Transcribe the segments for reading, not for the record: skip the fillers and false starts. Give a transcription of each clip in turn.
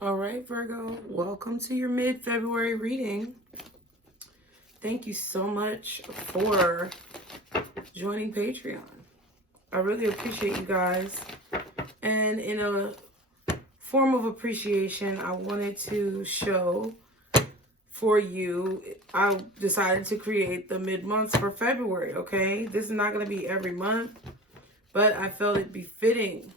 All right, Virgo, welcome to your mid-February reading. Thank you so much for joining Patreon. I really appreciate you guys. And in a form of appreciation, I wanted to show for you, I decided to create the mid-months for February, okay? This is not going to be every month, but I felt it befitting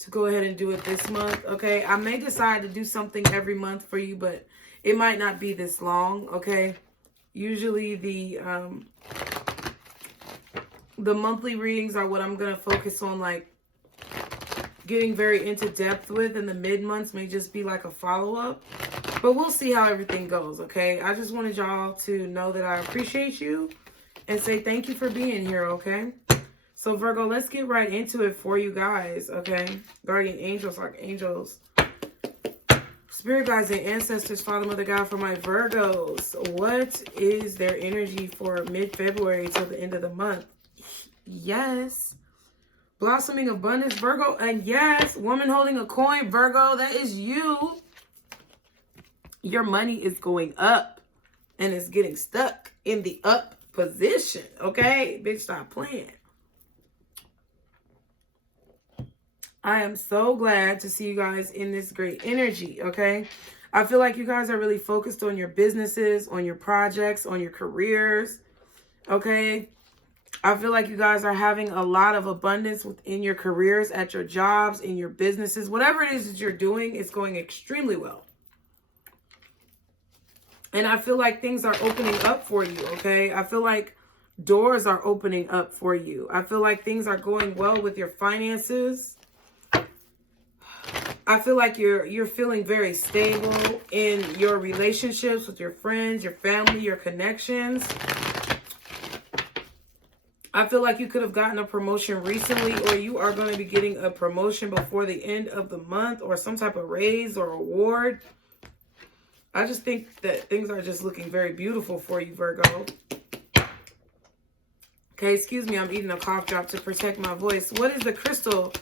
to go ahead and do it this month, okay? I may decide to do something every month for you, but it might not be this long, okay? Usually the monthly readings are what I'm going to focus on, like, getting very into depth with, and the mid-months may just be like a follow-up. But we'll see how everything goes, okay? I just wanted y'all to know that I appreciate you and say thank you for being here, okay? So, Virgo, let's get right into it for you guys, okay? Guardian angels, archangels, spirit guides, and ancestors, Father, Mother, God, for my Virgos. What is their energy for mid-February till the end of the month? Yes. Blossoming abundance, Virgo. And yes, woman holding a coin, Virgo, that is you. Your money is going up and it's getting stuck in the up position, okay? Bitch, stop playing. I am so glad to see you guys in this great energy, okay? I feel like you guys are really focused on your businesses, on your projects, on your careers, okay? I feel like you guys are having a lot of abundance within your careers, at your jobs, in your businesses. Whatever it is that you're doing, it's going extremely well. And I feel like things are opening up for you, okay? I feel like doors are opening up for you. I feel like things are going well with your finances. I feel like you're feeling very stable in your relationships with your friends, your family, your connections. I feel like you could have gotten a promotion recently, or you are going to be getting a promotion before the end of the month, or some type of raise or award. I just think that things are just looking very beautiful for you, Virgo. Okay, excuse me, I'm eating a cough drop to protect my voice. What is the crystal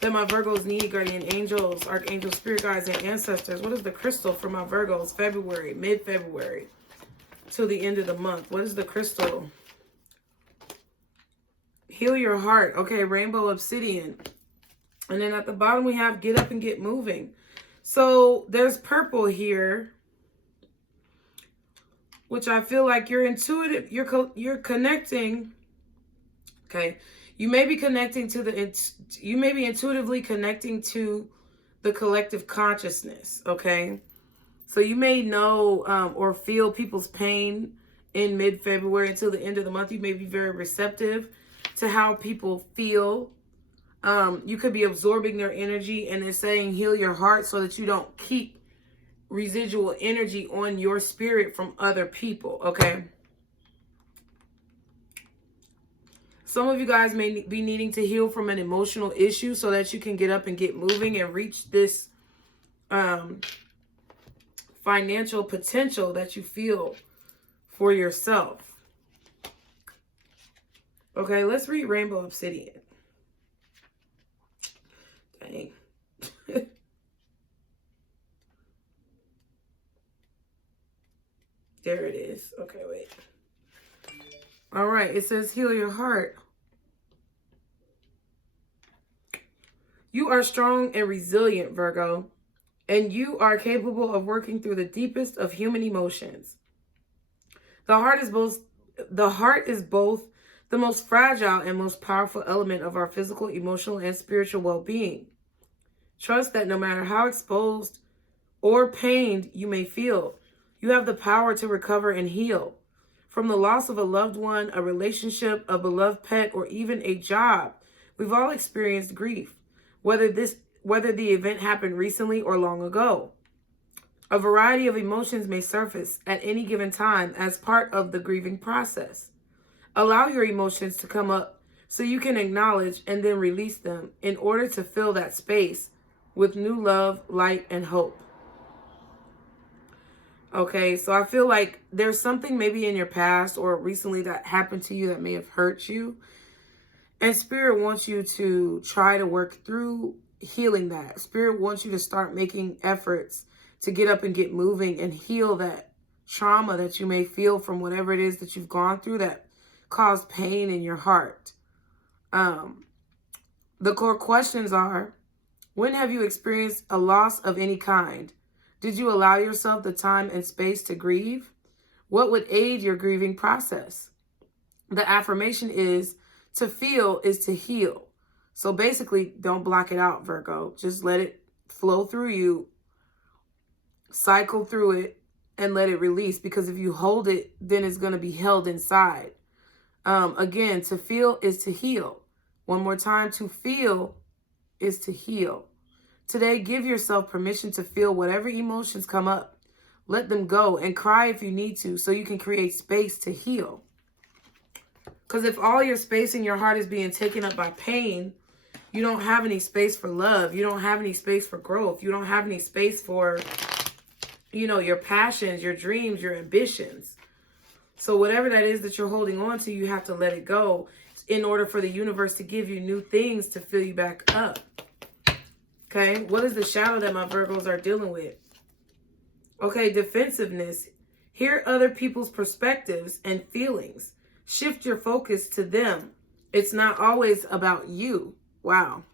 that my Virgos need, guardian angels, archangels, spirit guides, and ancestors? What is the crystal for my Virgos, February, mid-February, till the end of the month? What is the crystal? Heal your heart. Okay, rainbow obsidian. And then at the bottom we have get up and get moving. So there's purple here, which I feel like you're intuitive. You're connecting. Okay, you may be connecting to you may be intuitively connecting to the collective consciousness. Okay, so you may know or feel people's pain in mid-February until the end of the month. You may be very receptive to how people feel. You could be absorbing their energy, and it's saying heal your heart so that you don't keep residual energy on your spirit from other people, okay? Some of you guys may be needing to heal from an emotional issue so that you can get up and get moving and reach this financial potential that you feel for yourself. Okay, let's read Rainbow Obsidian. Dang. There it is. Okay, wait. All right, it says heal your heart. You are strong and resilient, Virgo, and you are capable of working through the deepest of human emotions. The heart is both the most fragile and most powerful element of our physical, emotional, and spiritual well-being. Trust that no matter how exposed or pained you may feel, you have the power to recover and heal. From the loss of a loved one, a relationship, a beloved pet, or even a job, we've all experienced grief, whether the event happened recently or long ago. A variety of emotions may surface at any given time as part of the grieving process. Allow your emotions to come up so you can acknowledge and then release them in order to fill that space with new love, light, and hope. Okay, so I feel like there's something maybe in your past or recently that happened to you that may have hurt you. And Spirit wants you to try to work through healing that. Spirit wants you to start making efforts to get up and get moving and heal that trauma that you may feel from whatever it is that you've gone through that caused pain in your heart. The core questions are, when have you experienced a loss of any kind? Did you allow yourself the time and space to grieve? What would aid your grieving process? The affirmation is, to feel is to heal. So basically, don't block it out, Virgo. Just let it flow through you, cycle through it, and let it release. Because if you hold it, then it's going to be held inside. Again, to feel is to heal. One more time, to feel is to heal. Today, give yourself permission to feel whatever emotions come up. Let them go and cry if you need to, so you can create space to heal. Because if all your space in your heart is being taken up by pain, you don't have any space for love. You don't have any space for growth. You don't have any space for, you know, your passions, your dreams, your ambitions. So whatever that is that you're holding on to, you have to let it go in order for the universe to give you new things to fill you back up. Okay, what is the shadow that my Virgos are dealing with? Okay, defensiveness. Hear other people's perspectives and feelings. Shift your focus to them. It's not always about you. Wow.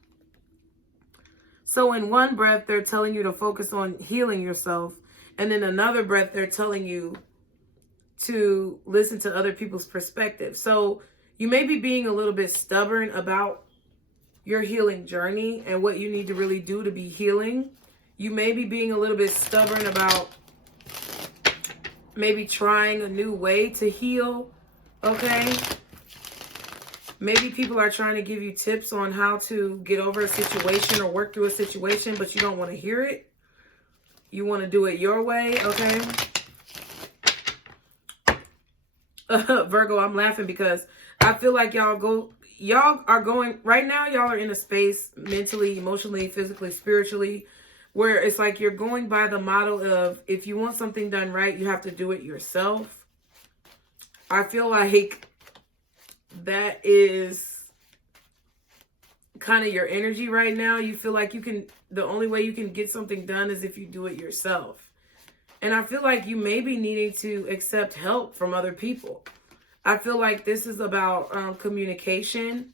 So in one breath, they're telling you to focus on healing yourself. And in another breath, they're telling you to listen to other people's perspectives. So you may be being a little bit stubborn about your healing journey and what you need to really do to be healing. You may be being a little bit stubborn about maybe trying a new way to heal. Okay? Maybe people are trying to give you tips on how to get over a situation or work through a situation, but you don't want to hear it. You want to do it your way, okay? Virgo, I'm laughing because I feel like y'all are going, right now, y'all are in a space mentally, emotionally, physically, spiritually, where it's like you're going by the model of, if you want something done right, you have to do it yourself. I feel like that is kind of your energy right now. You feel like the only way you can get something done is if you do it yourself. And I feel like you may be needing to accept help from other people. I feel like this is about communication,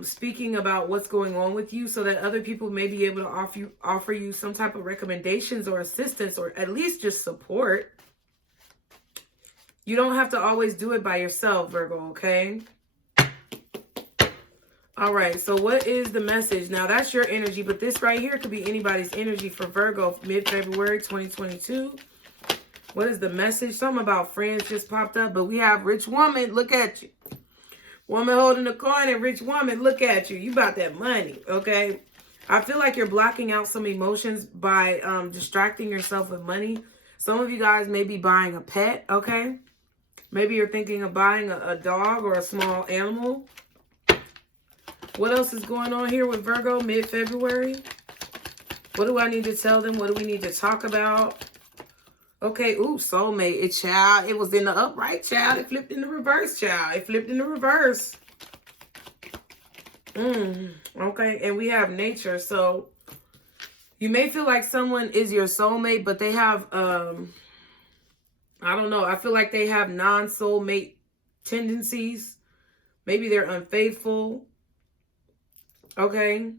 speaking about what's going on with you so that other people may be able to offer you some type of recommendations or assistance or at least just support. You don't have to always do it by yourself, Virgo, okay? All right, so what is the message? Now, that's your energy, but this right here could be anybody's energy for Virgo, mid-February 2022. What is the message? Something about friends just popped up, but we have rich woman, look at you. Woman holding a coin and rich woman, look at you. You about that money, okay? I feel like you're blocking out some emotions by distracting yourself with money. Some of you guys may be buying a pet, okay? Maybe you're thinking of buying a dog or a small animal. What else is going on here with Virgo mid-February? What do I need to tell them? What do we need to talk about? Okay, ooh, soulmate. Child. It was in the upright, child. It flipped in the reverse, child. It flipped in the reverse. Okay, and we have nature. So you may feel like someone is your soulmate, but they have, I don't know. I feel like they have non-soulmate tendencies. Maybe they're unfaithful. Okay.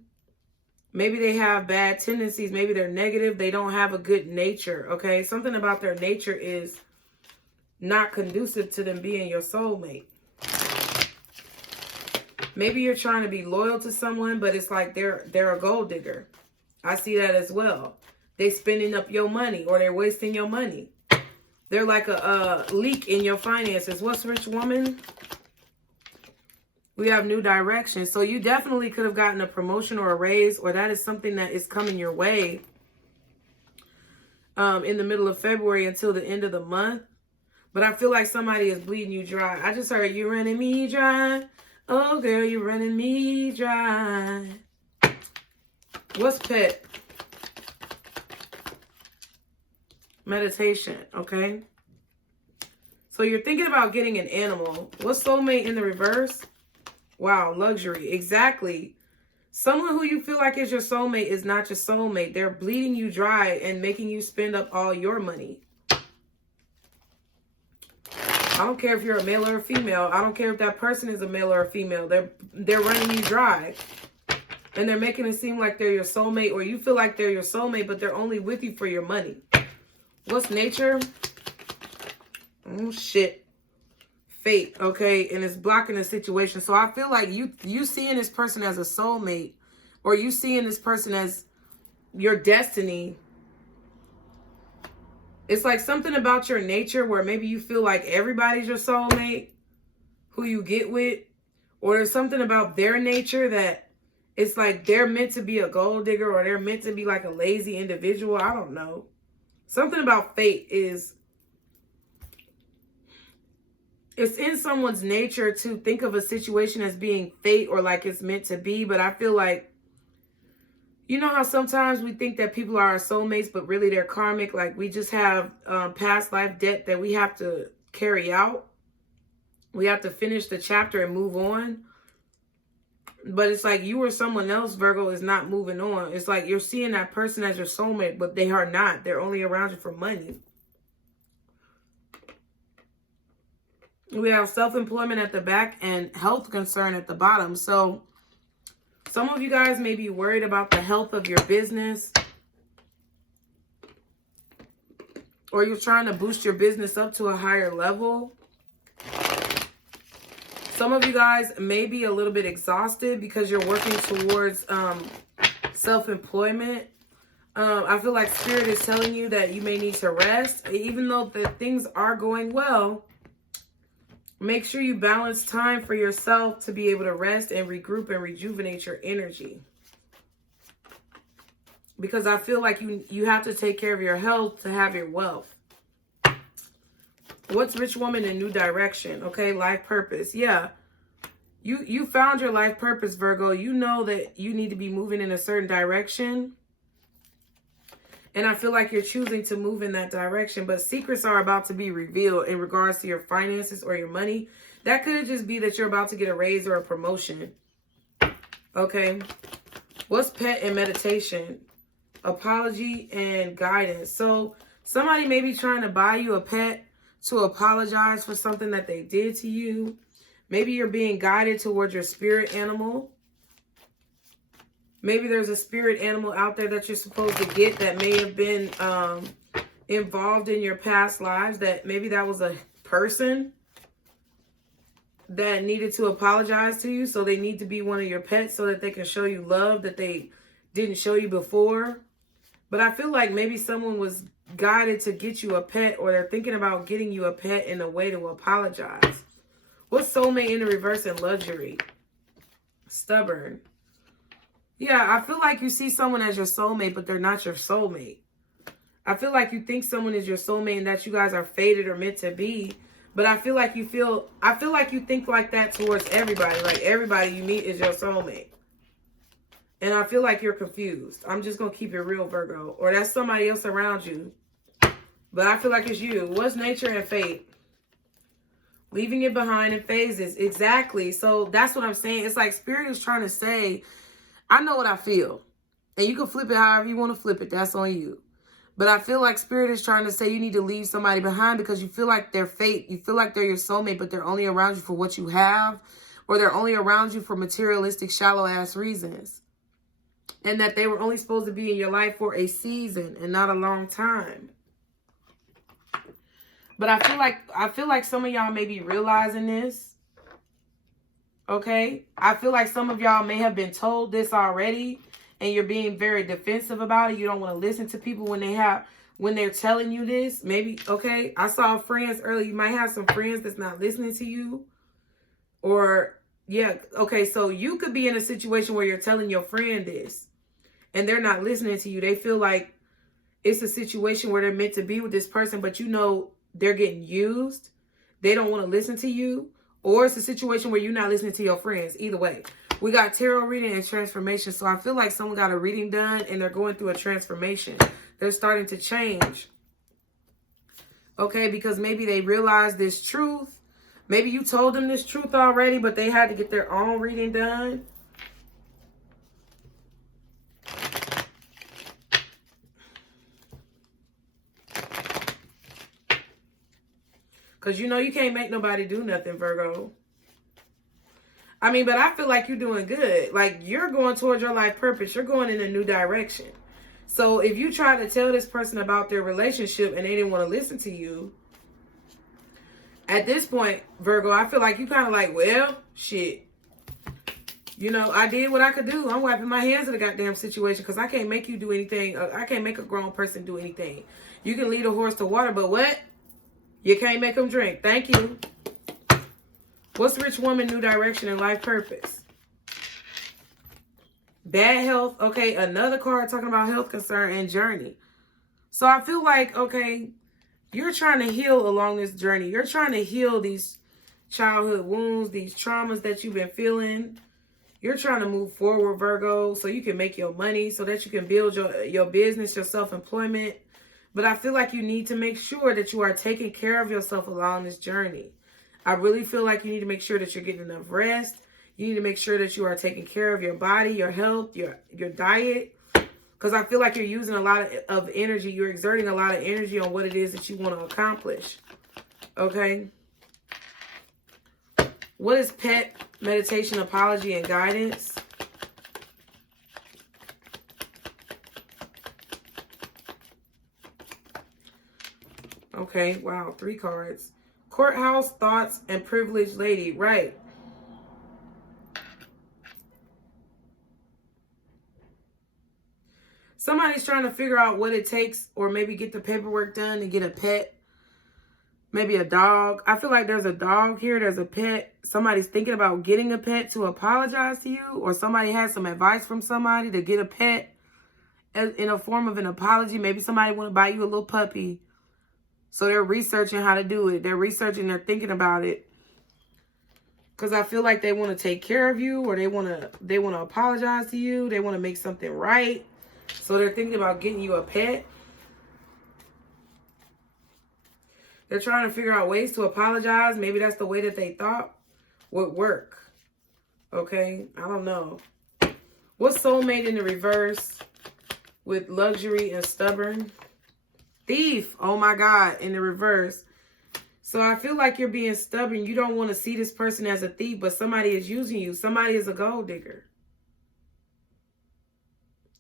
Maybe they have bad tendencies. Maybe they're negative. They don't have a good nature. Okay. Something about their nature is not conducive to them being your soulmate. Maybe you're trying to be loyal to someone, but it's like they're a gold digger. I see that as well. They're spending up your money or they're wasting your money. They're like a leak in your finances. What's rich woman? We have new direction. So you definitely could have gotten a promotion or a raise, or that is something that is coming your way in the middle of February until the end of the month. But I feel like somebody is bleeding you dry. I just heard you running me dry. Oh, girl, you're running me dry. What's pet? Meditation, okay? So you're thinking about getting an animal. What's soulmate in the reverse? Wow, luxury. Exactly. Someone who you feel like is your soulmate is not your soulmate. They're bleeding you dry and making you spend up all your money. I don't care if you're a male or a female. I don't care if that person is a male or a female. They're running you dry. And they're making it seem like they're your soulmate, or you feel like they're your soulmate, but they're only with you for your money. What's nature? Oh, shit. Fate, okay? And it's blocking the situation. So I feel like you seeing this person as a soulmate, or you seeing this person as your destiny. It's like something about your nature where maybe you feel like everybody's your soulmate who you get with, or there's something about their nature that it's like they're meant to be a gold digger, or they're meant to be like a lazy individual. I don't know. Something about fate is, it's in someone's nature to think of a situation as being fate or like it's meant to be. But I feel like, you know how sometimes we think that people are our soulmates, but really they're karmic. Like we just have past life debt that we have to carry out. We have to finish the chapter and move on. But it's like you or someone else, Virgo, is not moving on. It's like you're seeing that person as your soulmate, but they are not. They're only around you for money. We have self-employment at the back and health concern at the bottom. So some of you guys may be worried about the health of your business, or you're trying to boost your business up to a higher level. Some of you guys may be a little bit exhausted because you're working towards self-employment. I feel like Spirit is telling you that you may need to rest. Even though the things are going well, make sure you balance time for yourself to be able to rest and regroup and rejuvenate your energy. Because I feel like you have to take care of your health to have your wealth. What's Rich Woman in New Direction? Okay, life purpose. Yeah, you found your life purpose, Virgo. You know that you need to be moving in a certain direction. And I feel like you're choosing to move in that direction. But secrets are about to be revealed in regards to your finances or your money. That could just be that you're about to get a raise or a promotion. Okay. What's pet and meditation? Apology and guidance. So somebody may be trying to buy you a pet to apologize for something that they did to you. Maybe you're being guided towards your spirit animal. Maybe there's a spirit animal out there that you're supposed to get that may have been involved in your past lives. That maybe that was a person that needed to apologize to you. So they need to be one of your pets so that they can show you love that they didn't show you before. But I feel like maybe someone was guided to get you a pet, or they're thinking about getting you a pet in a way to apologize. What's soulmate in the reverse and luxury? Stubborn. Yeah, I feel like you see someone as your soulmate, but they're not your soulmate. I feel like you think someone is your soulmate and that you guys are fated or meant to be. But I feel like you think like that towards everybody. Like everybody you meet is your soulmate. And I feel like you're confused. I'm just going to keep it real, Virgo. Or that's somebody else around you. But I feel like it's you. What's nature and fate? Leaving it behind in phases. Exactly. So that's what I'm saying. It's like Spirit is trying to say, I know what I feel. And you can flip it however you want to flip it. That's on you. But I feel like Spirit is trying to say you need to leave somebody behind because you feel like they're fate. You feel like they're your soulmate, but they're only around you for what you have. Or they're only around you for materialistic, shallow-ass reasons. And that they were only supposed to be in your life for a season and not a long time. But I feel like some of y'all may be realizing this. Okay? I feel like some of y'all may have been told this already and you're being very defensive about it. You don't want to listen to people when they're telling you this. Maybe, okay? I saw friends earlier. You might have some friends that's not listening to you. Or, yeah, okay, so you could be in a situation where you're telling your friend this and they're not listening to you. They feel like it's a situation where they're meant to be with this person, but you know they're getting used. They don't want to listen to you. Or it's a situation where you're not listening to your friends. Either way. We got tarot reading and transformation. So I feel like someone got a reading done and they're going through a transformation. They're starting to change. Okay, because maybe they realized this truth. Maybe you told them this truth already, but they had to get their own reading done. Because you know you can't make nobody do nothing, Virgo. I mean, but I feel like you're doing good. Like, you're going towards your life purpose. You're going in a new direction. So if you try to tell this person about their relationship and they didn't want to listen to you, at this point, Virgo, I feel like you kind of like, well, shit. You know, I did what I could do. I'm wiping my hands of the goddamn situation because I can't make you do anything. I can't make a grown person do anything. You can lead a horse to water, but what? You can't make them drink. Thank you. What's rich woman, new direction, and life purpose? Bad health. Okay, another card talking about health concern and journey. So I feel like, okay, you're trying to heal along this journey. You're trying to heal these childhood wounds, these traumas that you've been feeling. You're trying to move forward, Virgo, so you can make your money, so that you can build your business, your self-employment. But I feel like you need to make sure that you are taking care of yourself along this journey. I really feel like you need to make sure that you're getting enough rest. You need to make sure that you are taking care of your body, your health, your diet. Because I feel like you're using a lot of energy. You're exerting a lot of energy on what it is that you want to accomplish. Okay? What is pet, meditation, apology, and guidance? Okay, wow, 3 cards. Courthouse, thoughts, and privileged lady. Right. Somebody's trying to figure out what it takes, or maybe get the paperwork done and get a pet. Maybe a dog. I feel like there's a dog here. There's a pet. Somebody's thinking about getting a pet to apologize to you, or somebody has some advice from somebody to get a pet in a form of an apology. Maybe somebody want to buy you a little puppy. So they're researching how to do it. They're researching, they're thinking about it. Because I feel like they want to take care of you, or they want to apologize to you. They want to make something right. So they're thinking about getting you a pet. They're trying to figure out ways to apologize. Maybe that's the way that they thought would work. Okay? I don't know. What's soulmate in the reverse with luxury and stubborn? Thief. Oh my God. In the reverse. So I feel like you're being stubborn. You don't want to see this person as a thief, but somebody is using you. Somebody is a gold digger.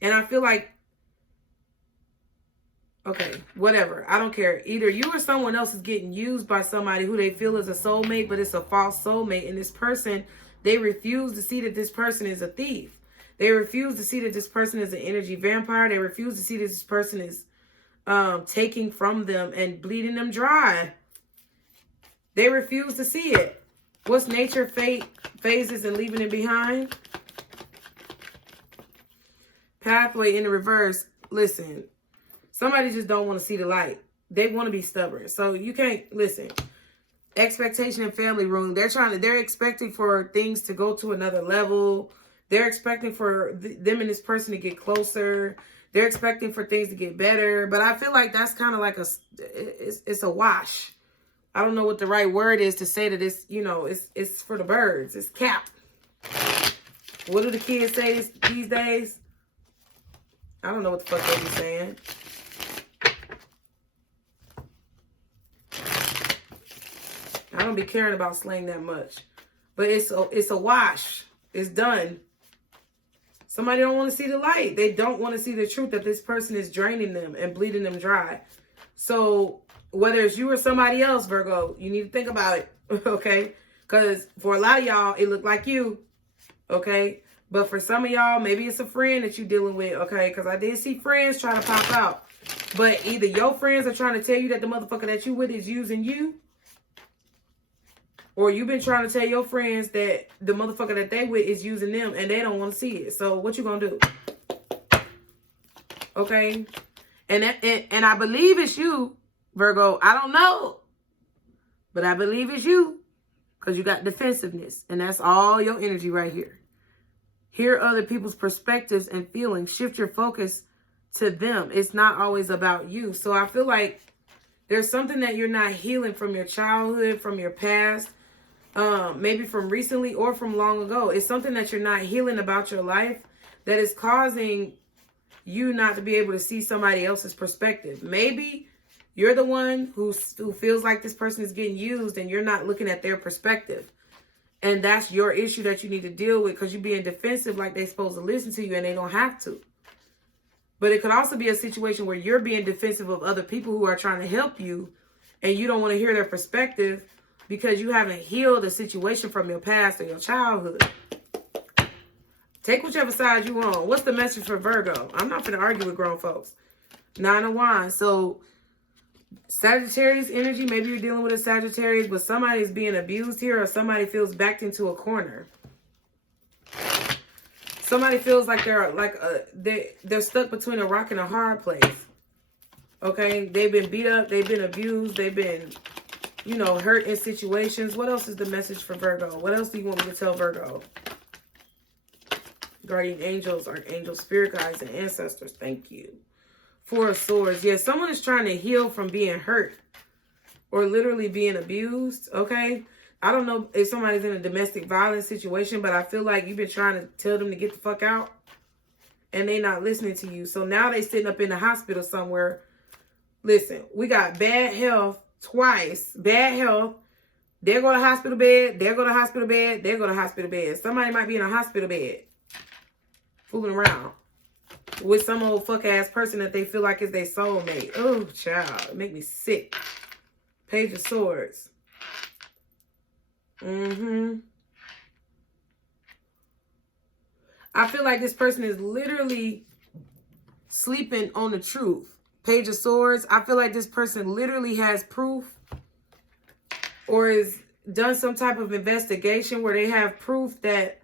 And I feel like, okay, whatever. I don't care. Either you or someone else is getting used by somebody who they feel is a soulmate, but it's a false soulmate. And this person, they refuse to see that this person is a thief. They refuse to see that this person is an energy vampire. They refuse to see that this person is taking from them and bleeding them dry. They refuse to see it. What's nature, fate, phases, and leaving it behind? Pathway in the reverse. Listen, somebody just don't want to see the light. They want to be stubborn. So you can't, listen. Expectation and family room. They're expecting for things to go to another level. They're expecting for them and this person to get closer. They're expecting for things to get better. But I feel like that's kind of like it's a wash. I don't know what the right word is to say that it's, you know, it's for the birds. It's cap. What do the kids say these days? I don't know what the fuck they be saying. I don't be caring about slang that much. But it's a wash. It's done. Somebody don't want to see the light. They don't want to see the truth that this person is draining them and bleeding them dry. So whether it's you or somebody else, Virgo, you need to think about it, okay? Because for a lot of y'all, it looked like you, okay? But for some of y'all, maybe it's a friend that you're dealing with, okay? Because I did see friends trying to pop out. But either your friends are trying to tell you that the motherfucker that you with is using you, or you've been trying to tell your friends that the motherfucker that they with is using them and they don't want to see it. So what you gonna do? Okay? And I believe it's you, Virgo. I don't know. But I believe it's you. Because you got defensiveness. And that's all your energy right here. Hear other people's perspectives and feelings. Shift your focus to them. It's not always about you. So I feel like there's something that you're not healing from your childhood, from your past. Maybe from recently or from long ago. It's something that you're not healing about your life that is causing you not to be able to see somebody else's perspective. Maybe You're the one who feels like this person is getting used and you're not looking at their perspective. And that's your issue that you need to deal with because you're being defensive like they're supposed to listen to you and they don't have to. But it could also be a situation where you're being defensive of other people who are trying to help you and you don't want to hear their perspective because you haven't healed a situation from your past or your childhood. Take whichever side you on. What's the message for Virgo? I'm not going to argue with grown folks. 9 of Wands. So Sagittarius energy, maybe you're dealing with a Sagittarius, but somebody is being abused here or somebody feels backed into a corner. Somebody feels like they're stuck between a rock and a hard place. Okay? They've been beat up, they've been abused, they've been, you know, hurt in situations. What else is the message for Virgo? What else do you want me to tell Virgo? Guardian angels, archangels, spirit guides, and ancestors. Thank you. 4 of Swords. Yeah, someone is trying to heal from being hurt or literally being abused, okay? I don't know if somebody's in a domestic violence situation, but I feel like you've been trying to tell them to get the fuck out and they're not listening to you. So now they sitting up in the hospital somewhere. Listen, we got bad health twice. Bad health. They're going to hospital bed. They're going to hospital bed. They're going to hospital bed. Somebody might be in a hospital bed fooling around with some old fuck ass person that they feel like is their soulmate. Oh, child. It make me sick. Page of Swords. I feel like this person is literally sleeping on the truth. Page of Swords. I feel like this person literally has proof or has done some type of investigation where they have proof that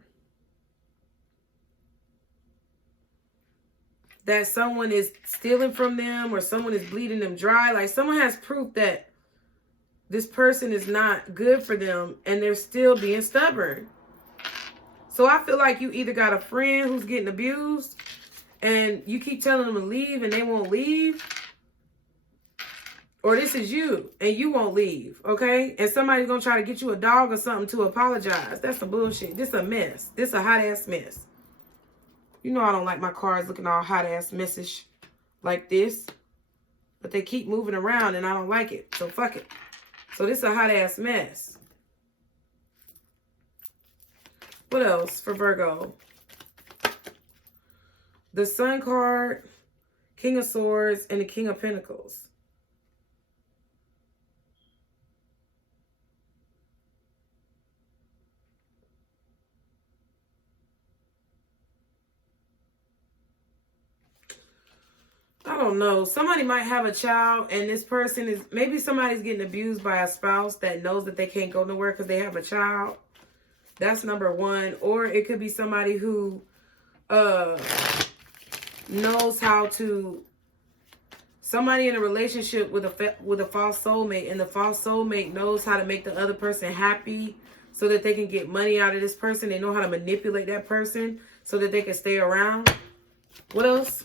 someone is stealing from them or someone is bleeding them dry. Like someone has proof that this person is not good for them and they're still being stubborn. So I feel like you either got a friend who's getting abused and you keep telling them to leave and they won't leave. Or this is you and you won't leave, okay? And somebody's going to try to get you a dog or something to apologize. That's some bullshit. This a mess. This a hot-ass mess. You know I don't like my cards looking all hot-ass messish like this. But they keep moving around and I don't like it. So fuck it. So this is a hot-ass mess. What else for Virgo? The Sun card, King of Swords, and the King of Pentacles. I don't know. Somebody might have a child and this person is, maybe somebody's getting abused by a spouse that knows that they can't go nowhere because they have a child. That's number one. Or it could be somebody who knows how to, somebody in a relationship with a false soulmate, and the false soulmate knows how to make the other person happy so that they can get money out of this person. They know how to manipulate that person so that they can stay around. What else?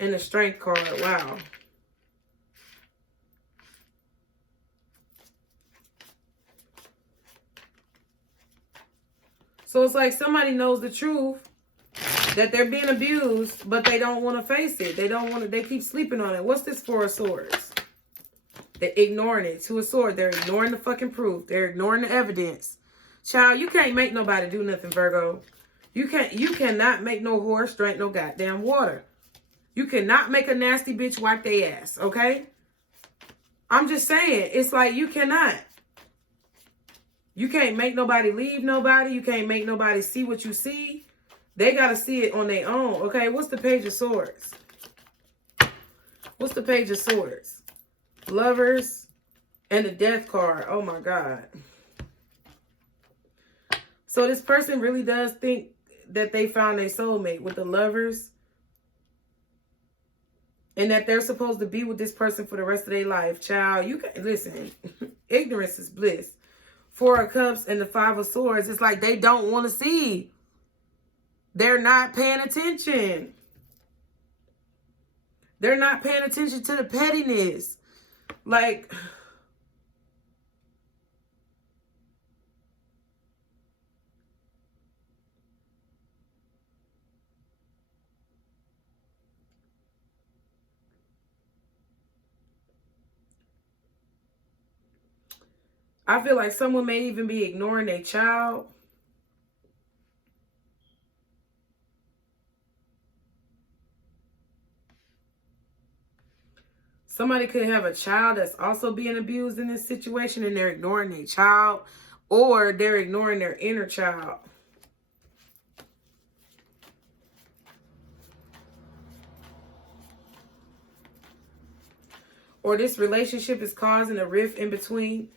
And the Strength card. Wow. So it's like somebody knows the truth that they're being abused, but they don't want to face it. They don't want to, they keep sleeping on it. What's this 4 of Swords? They're ignoring it. 2 of Swords. They're ignoring the fucking proof. They're ignoring the evidence. Child, you can't make nobody do nothing, Virgo. You cannot make no horse drink no goddamn water. You cannot make a nasty bitch wipe their ass, okay? I'm just saying, it's like you cannot. You can't make nobody leave nobody. You can't make nobody see what you see. They got to see it on their own, okay? What's the Page of Swords? What's the Page of Swords? Lovers and the Death card. Oh, my God. So this person really does think that they found their soulmate with the Lovers. And that they're supposed to be with this person for the rest of their life. Child, you can listen. Ignorance is bliss. 4 of Cups and the 5 of Swords. It's like they don't want to see. They're not paying attention. They're not paying attention to the pettiness. Like, I feel like someone may even be ignoring their child. Somebody could have a child that's also being abused in this situation and they're ignoring their child, or they're ignoring their inner child. Or this relationship is causing a rift in between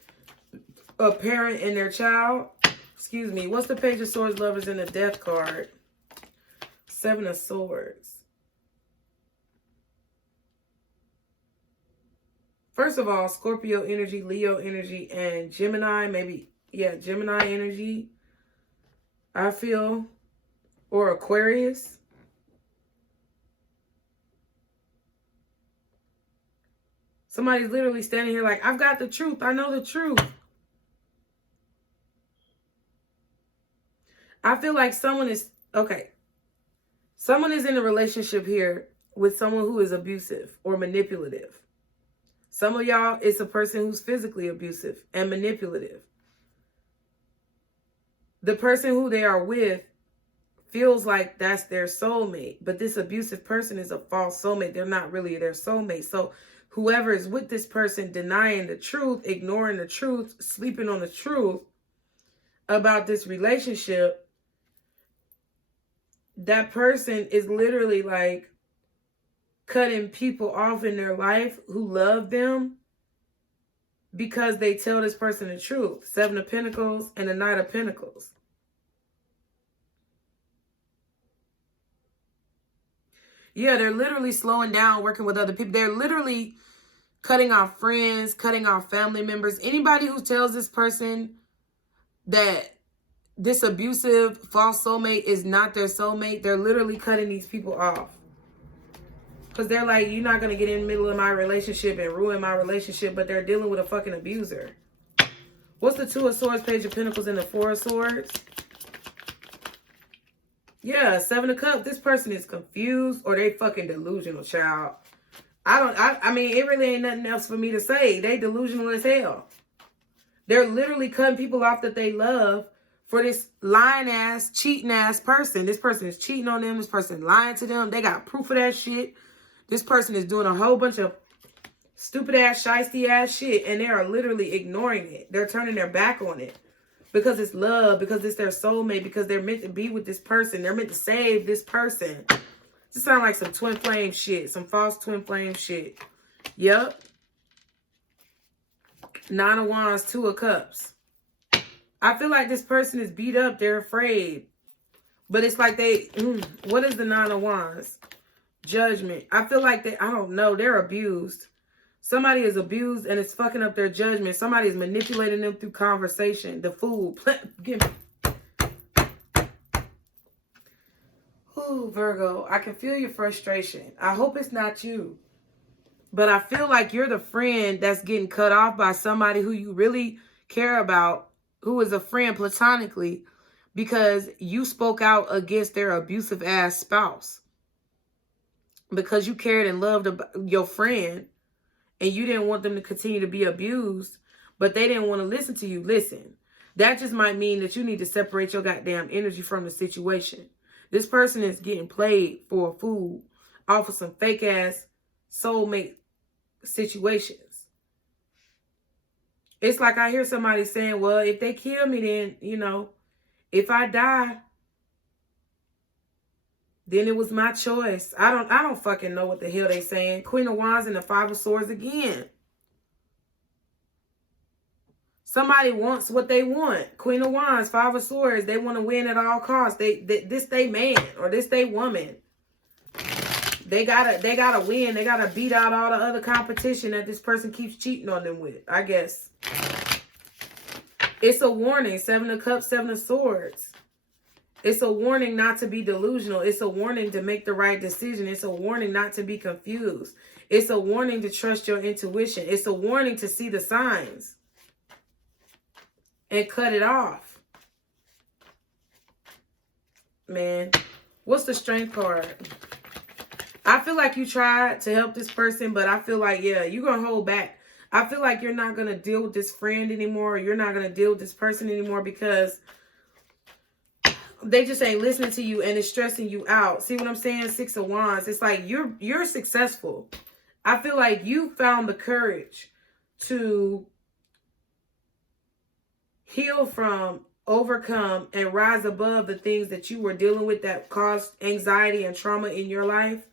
a parent and their child. Excuse me. What's the Page of Swords, Lovers, and the Death card? Seven of Swords. First of all, Scorpio energy, Leo energy, and Gemini, maybe, yeah, Gemini energy, I feel, or Aquarius. Somebody's literally standing here like, I've got the truth. I know the truth. I feel like someone is, okay, someone is in a relationship here with someone who is abusive or manipulative. Some of y'all, it's a person who's physically abusive and manipulative. The person who they are with feels like that's their soulmate, but this abusive person is a false soulmate. They're not really their soulmate. So whoever is with this person denying the truth, ignoring the truth, sleeping on the truth about this relationship, that person is literally like cutting people off in their life who love them because they tell this person the truth. Seven of Pentacles and the Knight of Pentacles. Yeah, they're literally slowing down, working with other people. They're literally cutting off friends, cutting off family members. Anybody who tells this person that this abusive false soulmate is not their soulmate, they're literally cutting these people off. Because they're like, you're not going to get in the middle of my relationship and ruin my relationship, but they're dealing with a fucking abuser. What's the Two of Swords, Page of Pentacles, and the Four of Swords? Yeah, Seven of Cups. This person is confused or they fucking delusional, child. I mean, it really ain't nothing else for me to say. They delusional as hell. They're literally cutting people off that they love for this lying ass, cheating ass person. This person is cheating on them. This person lying to them. They got proof of that shit. This person is doing a whole bunch of stupid ass, shiesty ass shit, and they are literally ignoring it. They're turning their back on it because it's love, because it's their soulmate, because they're meant to be with this person. They're meant to save this person. This sounds like some twin flame shit, some false twin flame shit. Yep. Nine of Wands, Two of Cups. I feel like this person is beat up. They're afraid. But it's like they, what is the Nine of Wands? Judgment. I feel like I don't know, they're abused. Somebody is abused and it's fucking up their judgment. Somebody is manipulating them through conversation. The fool. Ooh, Virgo, I can feel your frustration. I hope it's not you. But I feel like you're the friend that's getting cut off by somebody who you really care about, who is a friend platonically, because you spoke out against their abusive ass spouse. Because you cared and loved your friend and you didn't want them to continue to be abused, but they didn't want to listen to you. Listen, that just might mean that you need to separate your goddamn energy from the situation. This person is getting played for a fool off of some fake ass soulmate situations. It's like I hear somebody saying, well, if they kill me, then, you know, if I die, then it was my choice. I don't fucking know what the hell they saying. Queen of Wands and the Five of Swords again. Somebody wants what they want. Queen of Wands, Five of Swords. They want to win at all costs. This they man or this they woman. They gotta win. They gotta beat out all the other competition that this person keeps cheating on them with, I guess. It's a warning. Seven of Cups, Seven of Swords. It's a warning not to be delusional. It's a warning to make the right decision. It's a warning not to be confused. It's a warning to trust your intuition. It's a warning to see the signs and cut it off. Man, what's the Strength card? I feel like you tried to help this person, but I feel like, yeah, you're going to hold back. I feel like you're not going to deal with this friend anymore. Or you're not going to deal with this person anymore because they just ain't listening to you and it's stressing you out. See what I'm saying? 6 of Wands. It's like you're successful. I feel like you found the courage to heal from, overcome, and rise above the things that you were dealing with that caused anxiety and trauma in your life.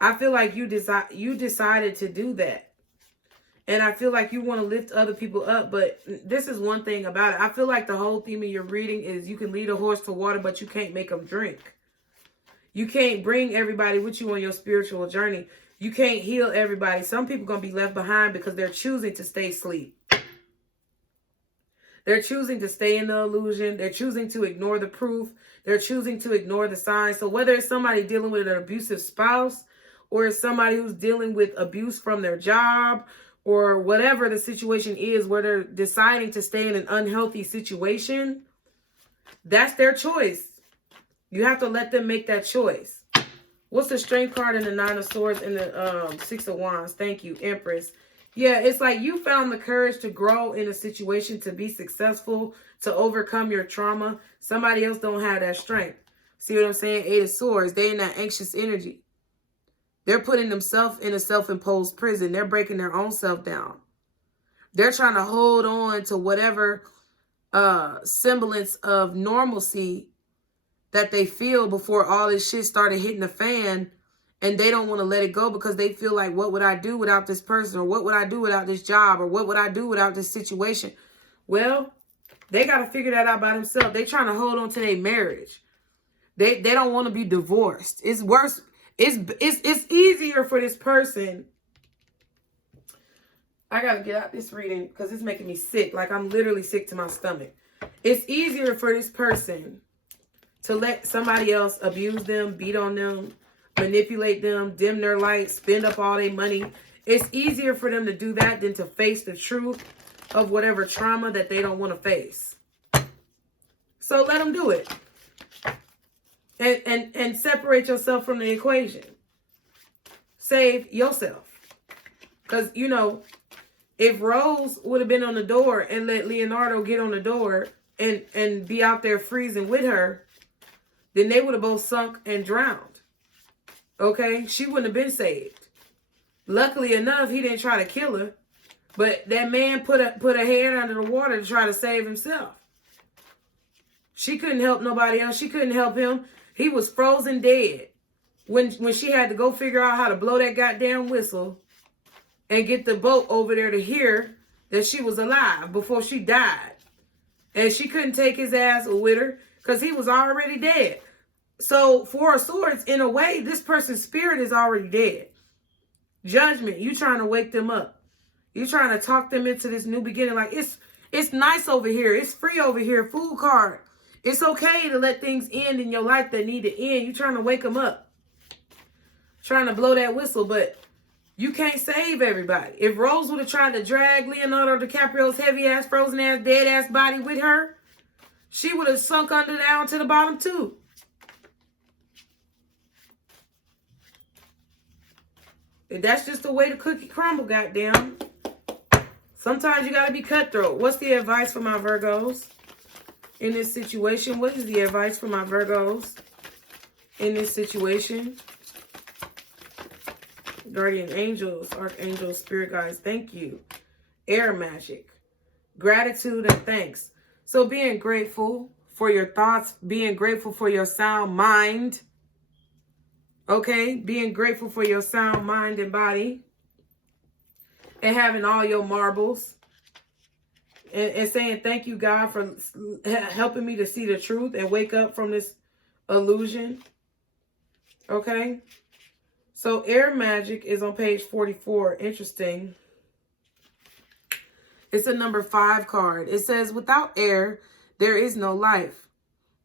I feel like you decided to do that. And I feel like you want to lift other people up. But this is one thing about it. I feel like the whole theme of your reading is you can lead a horse to water, but you can't make them drink. You can't bring everybody with you on your spiritual journey. You can't heal everybody. Some people going to be left behind because they're choosing to stay asleep. They're choosing to stay in the illusion. They're choosing to ignore the proof. They're choosing to ignore the signs. So whether it's somebody dealing with an abusive spouse, or it's somebody who's dealing with abuse from their job, or whatever the situation is where they're deciding to stay in an unhealthy situation, that's their choice. You have to let them make that choice. What's the Strength card in the 9 of Swords and the 6 of Wands? Thank you, Empress. Yeah, it's like you found the courage to grow in a situation, to be successful, to overcome your trauma. Somebody else don't have that strength. See what I'm saying? 8 of Swords. They in that anxious energy. They're putting themselves in a self-imposed prison. They're breaking their own self down. They're trying to hold on to whatever semblance of normalcy that they feel before all this shit started hitting the fan. And they don't want to let it go because they feel like, what would I do without this person? Or what would I do without this job? Or what would I do without this situation? Well, they got to figure that out by themselves. They're trying to hold on to their marriage. They don't want to be divorced. It's worse. It's easier for this person. I got to get out this reading because it's making me sick. Like I'm literally sick to my stomach. It's easier for this person to let somebody else abuse them, beat on them, manipulate them, dim their light, spend up all their money. It's easier for them to do that than to face the truth of whatever trauma that they don't want to face. So let them do it. And separate yourself from the equation. Save yourself. Because, you know, if Rose would have been on the door and let Leonardo get on the door and be out there freezing with her, then they would have both sunk and drowned. Okay? She wouldn't have been saved. Luckily enough, he didn't try to kill her. But that man put a head under the water to try to save himself. She couldn't help nobody else. She couldn't help him. He was frozen dead when she had to go figure out how to blow that goddamn whistle and get the boat over there to hear that she was alive before she died. And she couldn't take his ass with her because he was already dead. So 4 of Swords, in a way, this person's spirit is already dead. Judgment, you trying to wake them up. You trying to talk them into this new beginning. Like, it's nice over here. It's free over here. Food card. It's okay to let things end in your life that need to end. You trying to wake them up. Trying to blow that whistle, but you can't save everybody. If Rose would have tried to drag Leonardo DiCaprio's heavy-ass, frozen-ass, dead-ass body with her, she would have sunk down to the bottom too. And that's just the way the cookie crumble, goddamn. Sometimes you got to be cutthroat. What's the advice for my Virgos in this situation? What is the advice for my Virgos in this situation? Guardian angels, archangels, spirit guides, thank you. Air magic, gratitude and thanks. So being grateful for your thoughts, being grateful for your sound mind. Okay, being grateful for your sound mind and body. And having all your marbles. And saying thank you, God, for helping me to see the truth and wake up from this illusion. Okay. So air magic is on page 44. Interesting. It's a number 5 card. It says, without air, there is no life.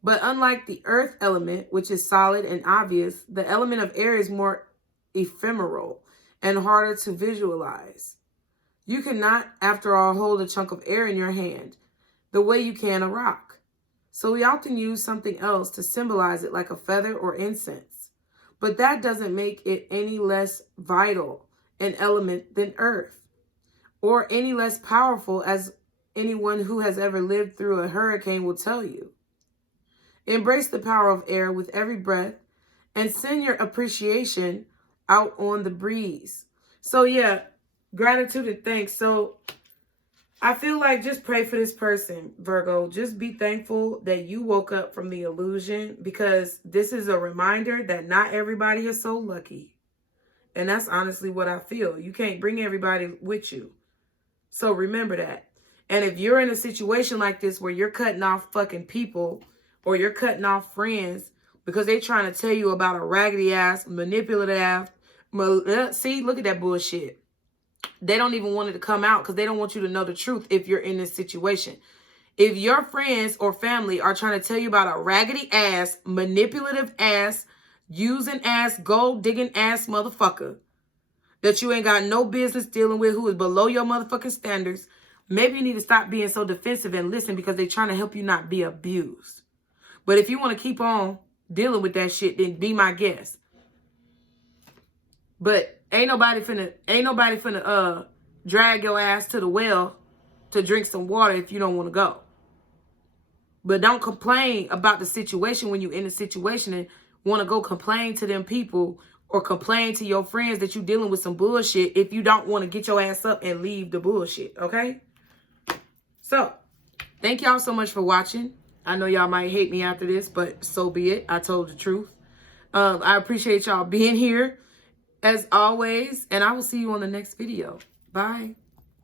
But unlike the earth element, which is solid and obvious, the element of air is more ephemeral and harder to visualize. You cannot, after all, hold a chunk of air in your hand the way you can a rock. So we often use something else to symbolize it, like a feather or incense. But that doesn't make it any less vital an element than earth or any less powerful as anyone who has ever lived through a hurricane will tell you. Embrace the power of air with every breath and send your appreciation out on the breeze. So yeah, gratitude and thanks. So I feel like just pray for this person, Virgo. Just be thankful that you woke up from the illusion, because this is a reminder that not everybody is so lucky. And that's honestly what I feel. You can't bring everybody with you. So remember that. And if you're in a situation like this where you're cutting off fucking people or you're cutting off friends because they're trying to tell you about a raggedy ass, manipulative ass, see, look at that bullshit. They don't even want it to come out because they don't want you to know the truth if you're in this situation. If your friends or family are trying to tell you about a raggedy ass, manipulative ass, using ass, gold digging ass motherfucker that you ain't got no business dealing with, who is below your motherfucking standards, maybe you need to stop being so defensive and listen, because they're trying to help you not be abused. But if you want to keep on dealing with that shit, then be my guest. But ain't nobody finna drag your ass to the well to drink some water if you don't want to go. But don't complain about the situation when you're in a situation and want to go complain to them people or complain to your friends that you're dealing with some bullshit if you don't want to get your ass up and leave the bullshit, okay? So, thank y'all so much for watching. I know y'all might hate me after this, but so be it. I told the truth. I appreciate y'all being here as always, and I will see you on the next video. Bye.